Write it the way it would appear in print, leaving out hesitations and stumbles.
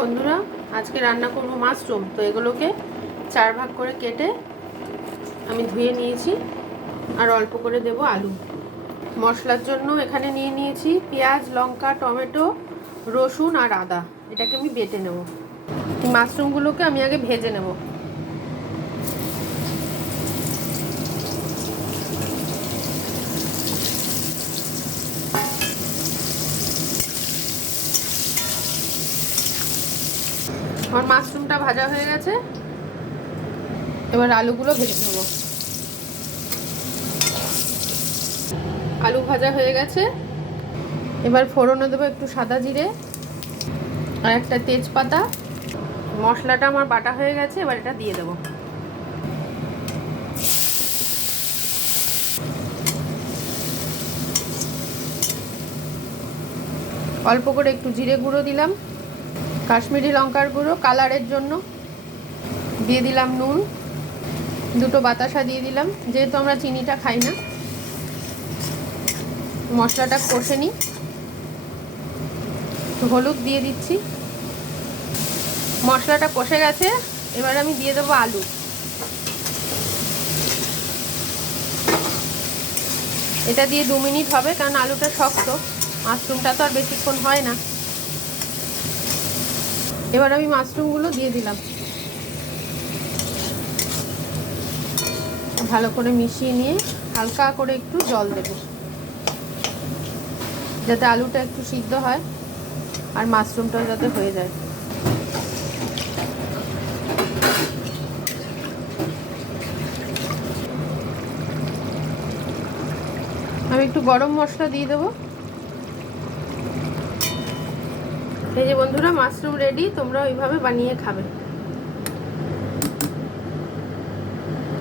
বন্ধুরা, আজকে রান্না করব মাশরুম। তো এগুলোকে 4 ভাগ করে কেটে আমি ধুয়ে নিয়েছি, আর অল্প করে দেব আলু। মশলার জন্য এখানে নিয়ে নিয়েছি পেঁয়াজ, লঙ্কা, টমেটো, রসুন আর আদা। এটাকে আমি বেটে নেব। মাশরুমগুলোকে আমি আগে ভেজে নেব। আমার মাশরুমটা ভাজা হয়ে গেছে, এবার আলুগুলো ভেজে নেব। আলু ভাজা হয়ে গেছে, এবার ফোড়নে দেবো একটু সাদা জিরে আর একটা তেজপাতা। মশলাটা আমার বাটা হয়ে গেছে, এবার এটা দিয়ে দেবো। অল্প করে একটু জিরে গুঁড়ো দিলাম, কাশ্মীরি লঙ্কার গুঁড়ো কালারের জন্য দিয়ে দিলাম, নুন, দুটো বাতাসা দিয়ে দিলাম, যেহেতু আমরা চিনিটা খাই না। মশলাটা কষে নিই, হলুদ দিয়ে দিচ্ছি। মশলাটা কষে গেছে, এবার আমি দিয়ে দেবো আলু। এটা দিয়ে 2 মিনিট হবে, কারণ আলুটা শক্ত, মাশরুমটা তো আর বেশিক্ষণ হয় না। এবার আমি মাশরুমগুলো দিয়ে দিলাম, ভালো করে মিশিয়ে নিয়ে হালকা করে একটু জল দেব, যাতে আলুটা একটু সিদ্ধ হয় আর মাশরুমটাও যাতে হয়ে যায়। আমি একটু গরম মশলা দিয়ে দেবো। এই যে বন্ধুরা, মাশরুম রেডি। তোমরা ওইভাবে বানিয়ে খাবে।